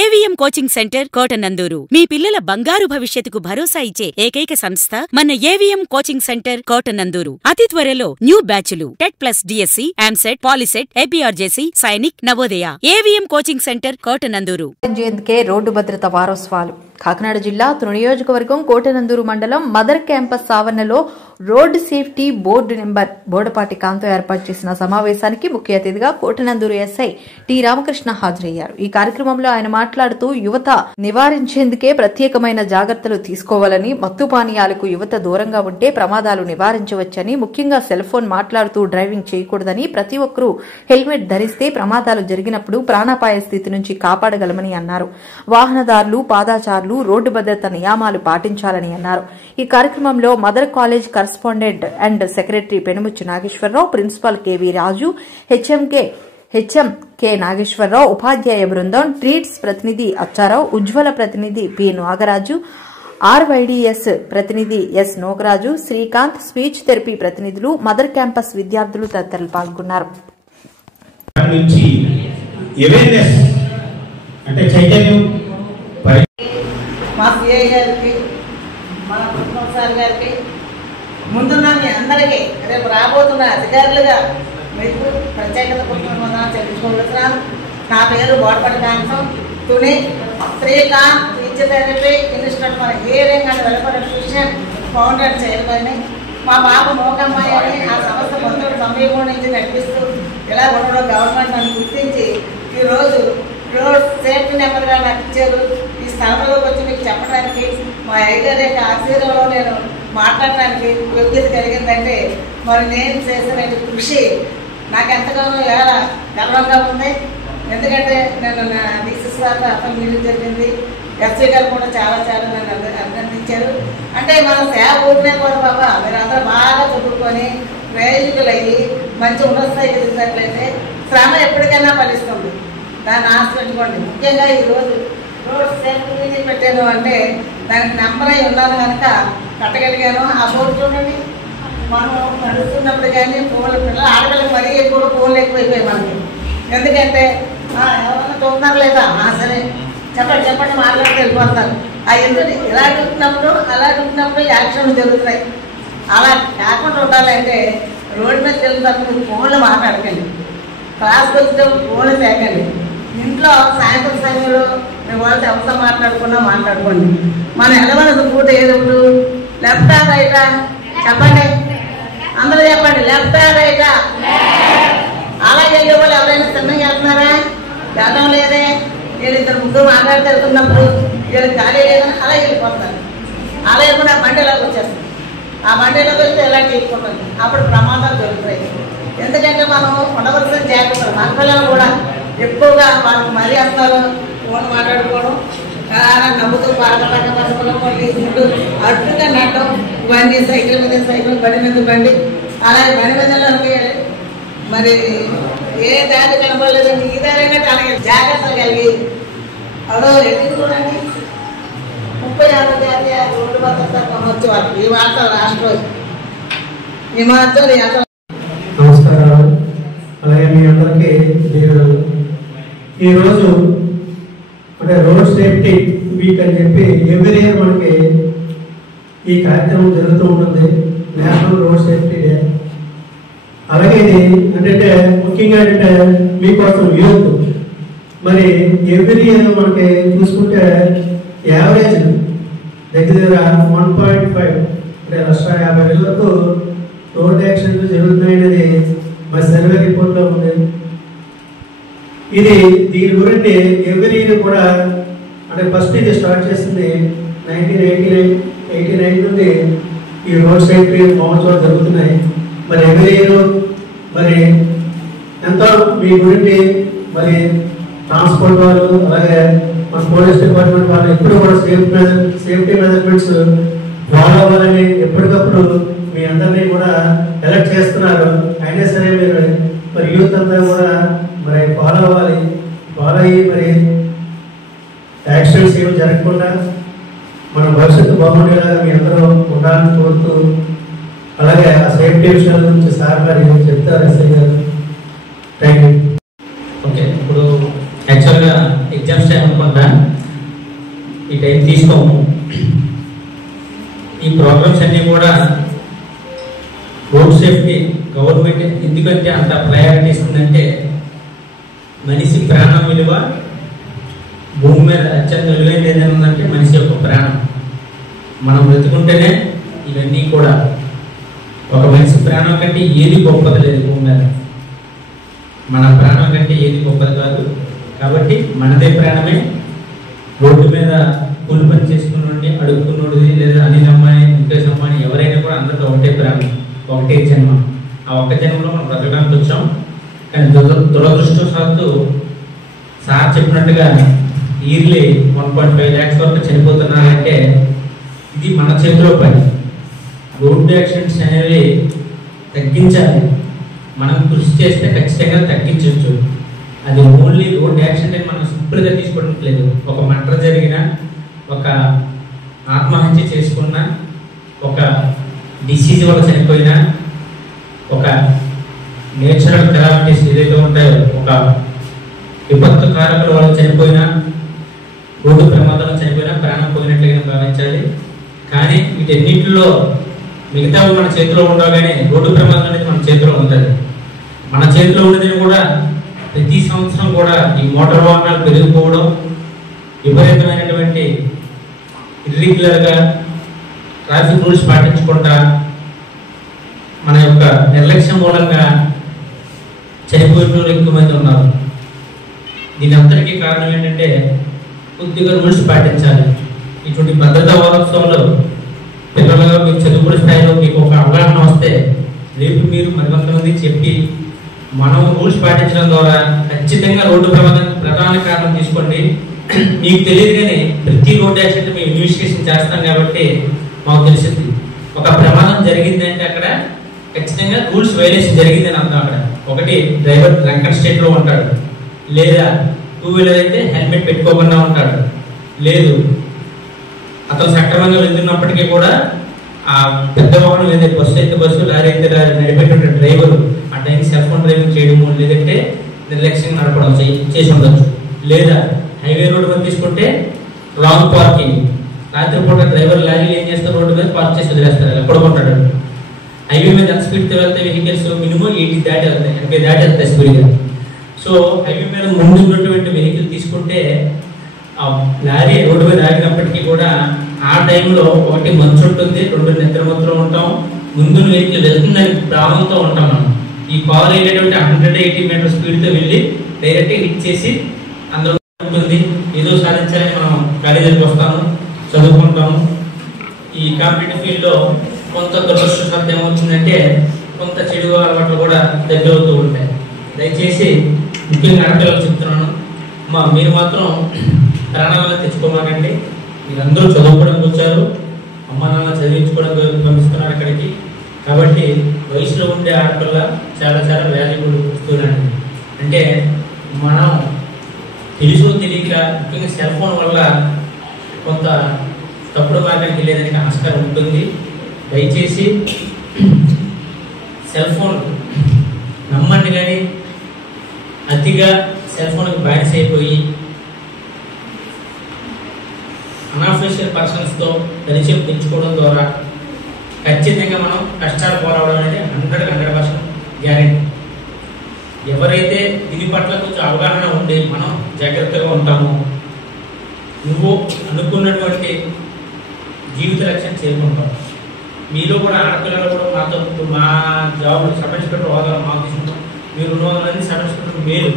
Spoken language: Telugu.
ఏవిఎం కోచింగ్ సెంటర్ కోటనందూరు మీ పిల్లల బంగారు భవిష్యత్తుకు భరోసా ఇచ్చే ఏకైక సంస్థ మన ఏవిఎం కోచింగ్ సెంటర్ కోటనందూరు. అతి త్వరలో న్యూ బ్యాచ్లు టెట్ ప్లస్ డిఎస్సి, ఆమ్సెట్, Polycet, APRJC, Sainik, Navodaya. AVM coaching centre Kotanandur. Road భద్రత వారోత్సవాలు కాకినాడ జిల్లా తుని నియోజకవర్గం కోటనందూరు మండలం మదర్ క్యాంపస్ ఆవరణలో road safety board number Bodapati కాంతో ఏర్పాటు చేసిన సమావేశానికి ముఖ్య అతిథిగా కోటనందూరు ఎస్ఐ టి రామకృష్ణ హాజరయ్యారు. ఈ కార్యక్రమంలో ఆయన మాట్లాడుతూ యువత నివారించేందుకే ప్రత్యేకమైన జాగ్రత్తలు తీసుకోవాలని, మత్తు పానీయాలకు యువత దూరంగా ఉంటే ప్రమాదాలు నివారించవచ్చని, ముఖ్యంగా సెల్ ఫోన్ మాట్లాడుతూ డ్రైవింగ్ చేయకూడదని, ప్రతి ఒక్కరూ హెల్మెట్ ధరిస్తే ప్రమాదాలు జరిగినప్పుడు ప్రాణాపాయ స్థితి నుంచి కాపాడగలమని అన్నారు. వాహనదారులు, పాదాచారులు రోడ్డు భద్రత నియమాలు పాటించాలని అన్నారు. ఈ కార్యక్రమంలో mother college correspondent and secretary Penumuchi Nageswararao, principal KV Raju, HM K Nageswararao, ఉపాధ్యాయ బృందం, ట్రీట్స్ ప్రతినిధి అచ్చారావు, ఉజ్వల ప్రతినిధి పి నాగరాజు, ఆర్వైడిఎస్ ప్రతినిధి yes Nogaraju, Srikanth, speech therapy ప్రతినిధులు, మదర్ క్యాంపస్ విద్యార్థులు తదితరులు పాల్గొన్నారు. మా సిఐ గారికి, మన ప్రిన్సిపల్ సార్ గారికి, ముందున్న మీ అందరికీ రేపు రాబోతున్న అధికారులుగా మీకు ప్రత్యేకత పుట్టిన చెల్లించుకోవచ్చున్నాను. నా పేరు Bodapati Kantham, Tuni Srikanth speech therapy institute for hearing and welfare education founder chairman. మా బాబు మోకమ్మాయి అని ఆ సంస్థ 1993 నుంచి నడిపిస్తూ ఇలా ఉండడం గవర్నమెంట్ నన్ను గుర్తించి ఈరోజు రోడ్ సేఫ్టీ నెంబర్గా నాకు ఇచ్చారు. ఈ స్థలంలోకి వచ్చి మీకు చెప్పడానికి మా ఐదారు యొక్క ఆశీర్వాదంలో నేను మాట్లాడడానికి యోగ్యత కలిగిందంటే మరి నేను చేసిన కృషి నాకు ఎంతగానో ఎలా గర్వంగా ఉంది. ఎందుకంటే నేను నా థీసిస్ వల్ల అర్థం చేయడం జరిగింది. ఎస్సీ గారు కూడా చాలా నన్ను అభినందించారు. అంటే మనం సేవ ఊరినే కూడా బాబా మీరు అందరూ బాగా చదువుకొని ప్రయోజకులయ్యి మంచి ఉన్నత స్థాయికి ఎదిగినట్లయితే శ్రమ ఎప్పటికైనా ఫలిస్తుంది. దాన్ని ఆశ పెట్టుకోండి. ముఖ్యంగా ఈరోజు రోడ్ సేఫ్టీ పెట్టాను అంటే దానికి నెంబర్ అయి ఉన్నాను కనుక కట్టగలిగాను. ఆ బోర్డు చూడండి, మనం నడుస్తున్నప్పుడు కానీ ఫోన్లు పిల్లలు ఆడపిల్లలు మరీ ఎక్కువ ఫోన్లు ఎక్కువైపోయాయి మనకి. ఎందుకంటే ఎవరైనా చూస్తున్నారు లేదా సరే చెప్పండి మాట్లాడితే వెళ్ళిపోతారు. ఆ ఎందుకు ఇలా అడుగుతున్నప్పుడు యాక్షన్ జరుగుతున్నాయి. అలా కాకుండా ఉండాలంటే రోడ్డు మీద వెళ్తున్నప్పుడు ఫోన్లు మాట్లాడకండి, క్లాస్కి వచ్చేటప్పుడు ఫోన్లు తేకండి. ఇంట్లో సాయంత్రం సమయంలో మేము వాళ్ళతో ఎవరితో మాట్లాడుకోండి. మనం వెళ్ళవలసిన పూట ఏదప్పుడు లెఫ్టా రైటా చెప్పండి, అందరూ చెప్పండి, లెఫ్టా రైటా. అలా వెళ్ళే వాళ్ళు ఎవరైనా చిన్నగా వెళ్తున్నారా? వెళ్ళడం లేదే. వీళ్ళు ఇద్దరు ముగ్గురు మాట్లాడితే వెళ్తున్నప్పుడు వీళ్ళకి ఖాళీ లేదని అలా వెళ్ళిపోతారు. అలా వెళ్ళకుండా బండిలోకి వచ్చేస్తాం. ఆ బండిలోకి వస్తే ఎలా తీసుకుంటుంది, అప్పుడు ప్రమాదాలు జరుగుతాయి. ఎందుకంటే మనం ఉండవలసిన జాగ్రత్తలు మన పిల్లలు కూడా ఎక్కువగా వాళ్ళకి మరీ వస్తారు ఫోన్ మాట్లాడుకోవడం, నవ్వుతూ బాగా తీసుకుంటూ అడ్డుగా నడటం, బండి సైకిల్ బండి మీద బండి అలాగే బండి మీద మరి ఏ దారి కనపడలేదండి, ఈ దారైనా చాలా జాగ్రత్తలు కలిగి అదో ఎందుకు చూడండి 36వ జాతీయ రోడ్డు భద్రతా మహోత్సవాలు ఈ వార్త రాష్ట్ర ఈ మహోత్సవం. నమస్కారాలు. అలాగే మీ అందరికీ ఈరోజు అంటే రోడ్ సేఫ్టీ వీక్ అని చెప్పి ఎవ్రీ ఇయర్ మనకి ఈ కార్యక్రమం జరుగుతూ ఉంటుంది, నేషనల్ రోడ్ సేఫ్టీ డే. అలాగే ఇది అంటే ముఖ్యంగా అంటే మీకోసం యూత్ మరి ఎవ్రీ ఇయర్ మనకి చూసుకుంటే యావరేజ్ దగ్గర 1.5 అంటే 1,50,000 వరకు రోడ్ యాక్సిడెంట్లు జరుగుతున్నాయనేది మా సర్వే రిపోర్ట్లో ఉంది. దీని గురించి ఎవ్రీ ఇయర్ కూడా అంటే ఫస్ట్ ఇది స్టార్ట్ చేసింది 1989 నుండి ఈ రోడ్ సేఫ్టీ మహోత్సవాలు జరుగుతున్నాయి. మరి ఎవ్రీ ఇయర్ మరి ఎంతో మీ గురించి మరి ట్రాన్స్పోర్ట్ వాళ్ళు అలాగే మన పోలీస్ డిపార్ట్మెంట్ వాళ్ళు ఎప్పుడు కూడా సేఫ్టీ మెజర్మెంట్స్ ఫాలో అవ్వాలని ఎప్పటికప్పుడు మీ అందరినీ కూడా ఎలర్ట్ చేస్తున్నారు. అయినా సరే మీరు మరి యూత్ అంతా కూడా మరి ఫాలో అవ్వాలి. ఫాలో అయ్యి మరి యాక్సిడెంట్స్ ఏమి జరగకుండా మన భవిష్యత్తు బాగుండేలాగా మీ అందరూ ఉండాలని కోరుతూ అలాగే ఆ సేఫ్టీ విషయాల గురించి సార్ గారు చెప్తారు. ఎస్ఐ గారు థ్యాంక్ యూ. ఓకే, ఇప్పుడు యాక్చువల్గా ఎగ్జామ్స్ టైం అనుకుంటా, ఈ టైం తీసుకోము. ఈ ప్రోగ్రామ్స్ అన్నీ కూడా రోడ్ సేఫ్టీ గవర్నమెంట్ ఎందుకంటే అంత ప్రయారిటీ ఇస్తుందంటే, మనిషి ప్రాణం విలువ భూమి మీద అత్యంత విలువైనది ఏదైనా ఉందంటే మనిషి యొక్క ప్రాణం. మనం బ్రతుకుంటేనే ఇవన్నీ కూడా. ఒక మనిషి ప్రాణం కంటే ఏది గొప్పది లేదు భూమి మీద. మన ప్రాణం కంటే ఏది గొప్పది కాదు. కాబట్టి మనదే ప్రాణమే. రోడ్డు మీద కూలి పని చేసుకున్నోడిని, అడుగుకున్నోడిది, లేదా అనిల్ అమ్మాయి, ముఖేష్ అమ్మాయి ఎవరైనా కూడా అందరితో ఒకటే ప్రాణం, ఒకటే జన్మ. ఆ ఒక్క జన్మలో మనం బ్రతకడానికి వచ్చాం. కానీ దురదృష్టవశాత్తు సార్ చెప్పినట్టుగా ఇయర్లీ 1.5 lakhs వరకు చనిపోతున్నారంటే ఇది మన చేతిలో పని. రోడ్డు యాక్సిడెంట్స్ అనేవి తగ్గించాలి. మనం కృషి చేస్తే ఖచ్చితంగా తగ్గించవచ్చు. అది ఓన్లీ రోడ్ యాక్సిడెంట్ అని మనం సింపుల్గా తీసుకోవట్లేదు. ఒక మర్డర్ జరిగిన, ఒక ఆత్మహత్య చేసుకున్న, ఒక డిసీజ్ వల్ల చనిపోయినా, ఒక నేచురల్ కెలామిటీస్ ఏదైతే ఉంటాయో, ఒక విపత్తు కారకుల వల్ల చనిపోయినా, రోడ్డు ప్రమాదంలో చనిపోయినా ప్రాణం పోయినట్లుగా భావించాలి. కానీ వీటన్నింటిలో మిగతా మన చేతిలో ఉండవు, కానీ రోడ్డు ప్రమాదం అనేది మన చేతిలో ఉంటుంది. మన చేతిలో ఉన్నది కూడా ప్రతి సంవత్సరం కూడా ఈ మోటార్ వాహనాలు పెరిగిపోవడం, విపరీతమైనటువంటి ఇర్రెగ్యులర్గా ట్రాఫిక్ రూల్స్ పాటించకుండా మన యొక్క నిర్లక్ష్యం మూలంగా చనిపోయిన ఎక్కువ మంది ఉన్నారు. దీని అంతటికీ కారణం ఏంటంటే కొద్దిగా రూల్స్ పాటించాలి. ఇటువంటి భద్రతా వారోత్సవాలు పిల్లలుగా మీకు చదువుకునే స్థాయిలో మీకు ఒక అవగాహన వస్తే రేపు మీరు మరికొంతమందికి చెప్పి మనం రూల్స్ పాటించడం ద్వారా ఖచ్చితంగా రోడ్డు ప్రమాదానికి ప్రధాన కారణం తీసుకోండి. మీకు తెలియదు కానీ ప్రతి రోడ్డు యాక్సిడెంట్ మేము ఇన్వెస్టిగేషన్ చేస్తాం కాబట్టి మాకు తెలిసింది. ఒక ప్రమాదం జరిగిందంటే అక్కడ ఖచ్చితంగా రూల్స్ వైలేషన్ జరిగిందని అర్థం. అక్కడ ఒకటి డ్రైవర్ డ్రంకన్ స్టేట్లో ఉంటాడు, లేదా 2-వీలర్ అయితే హెల్మెట్ పెట్టుకోకుండా ఉంటాడు, లేదు అతను సక్రమంగా వెళ్తున్నప్పటికీ కూడా ఆ పెద్ద వాహనం ఏదైతే బస్సు అయితే బస్సు, లారీ అయితే నడిపేటువంటి డ్రైవరు ఆ టైం సెల్ ఫోన్ డ్రైవింగ్ చేయడము, లేదంటే నిర్లక్ష్యంగా నడపడం చేసి ఉండొచ్చు. లేదా హైవే రోడ్డు మీద తీసుకుంటే రాంగ్ పార్కింగ్. రాత్రిపూట డ్రైవర్ లారీలు ఏం చేస్తారు, రోడ్డు మీద పార్క్ చేసి వదిలేస్తారు, ఎక్కడ కొంటాడు. హైవే మీద ఎంత స్పీడ్తో వెళ్తే వెహికల్స్ మినిమం 80 దాటి వెళ్తాయి, 80 దాటి వెళ్తాయి స్పీడ్గా. సో హైవే మీద ముందు ఉన్నటువంటి వెహికల్ తీసుకుంటే ఆ లారీ రోడ్డు మీద ఆగినప్పటికీ కూడా ఆ టైంలో ఒకటి మంచు ఉంటుంది, 2 నిద్రమత్తులో ఉంటాం, ముందు వెహికల్ వెళ్తుందని భావంతో ఉంటాం. మనం ఈ కార్ వెళ్ళేటువంటి 180 మీటర్ స్పీడ్తో వెళ్ళి డైరెక్ట్గా హిట్ చేసి అందరూ ఉంటుంది. ఏదో సాధించాలని మనం కాలేజీకి వస్తాము, చదువుకుంటాము. ఈ కాంపిటేటివ్ ఫీల్డ్లో కొంత దురదృష్టవశాత్తు ఏమవుతుందంటే కొంత చెడు అలవాట్లు కూడా దగ్గరవుతూ ఉంటాయి. దయచేసి ముఖ్యంగా ఆడపిల్లలు చెప్తున్నాను, మీరు మాత్రం ప్రాణాలను తెచ్చుకోమాకండి. మీరందరూ చదువుకోవడానికి వచ్చారు, అమ్మ నాన్న చదివించుకోవడానికి పంపిస్తున్నారు ఇక్కడికి. కాబట్టి వయసులో ఉండే ఆడపిల్ల చాలా చాలా వాల్యుబుల్ వస్తువులండి. అంటే మనం తెలుసు తెలియక ముఖ్యంగా సెల్ ఫోన్ వల్ల కొంత తప్పుడు మార్గానికి వెళ్ళేదానికి ఆస్కారం ఉంటుంది. దయచేసి సెల్ ఫోన్ నమ్మండి, కానీ అతిగా సెల్ ఫోన్కి బానిస అయిపోయి అన్అఫీషియల్ పర్సన్స్తో పరిచయం పెంచుకోవడం ద్వారా ఖచ్చితంగా మనం కష్టాలు పోరావడం అనేది 100% గ్యారెంటీ. ఎవరైతే దీని పట్ల కొంచెం అవగాహన ఉండి మనం జాగ్రత్తగా ఉంటామో నువ్వు అనుకున్నటువంటి జీవిత లక్ష్యం చేరుకుంటాం. మీరు కూడా ఆడపిల్లలు కూడా మాతో మా జాబ్ సబ్ ఇన్స్పెక్టర్ హోదాలో మాకు తీసుకుంటాం. మీరు 200 మంది సబ్ ఇన్స్పెక్టర్ మేలు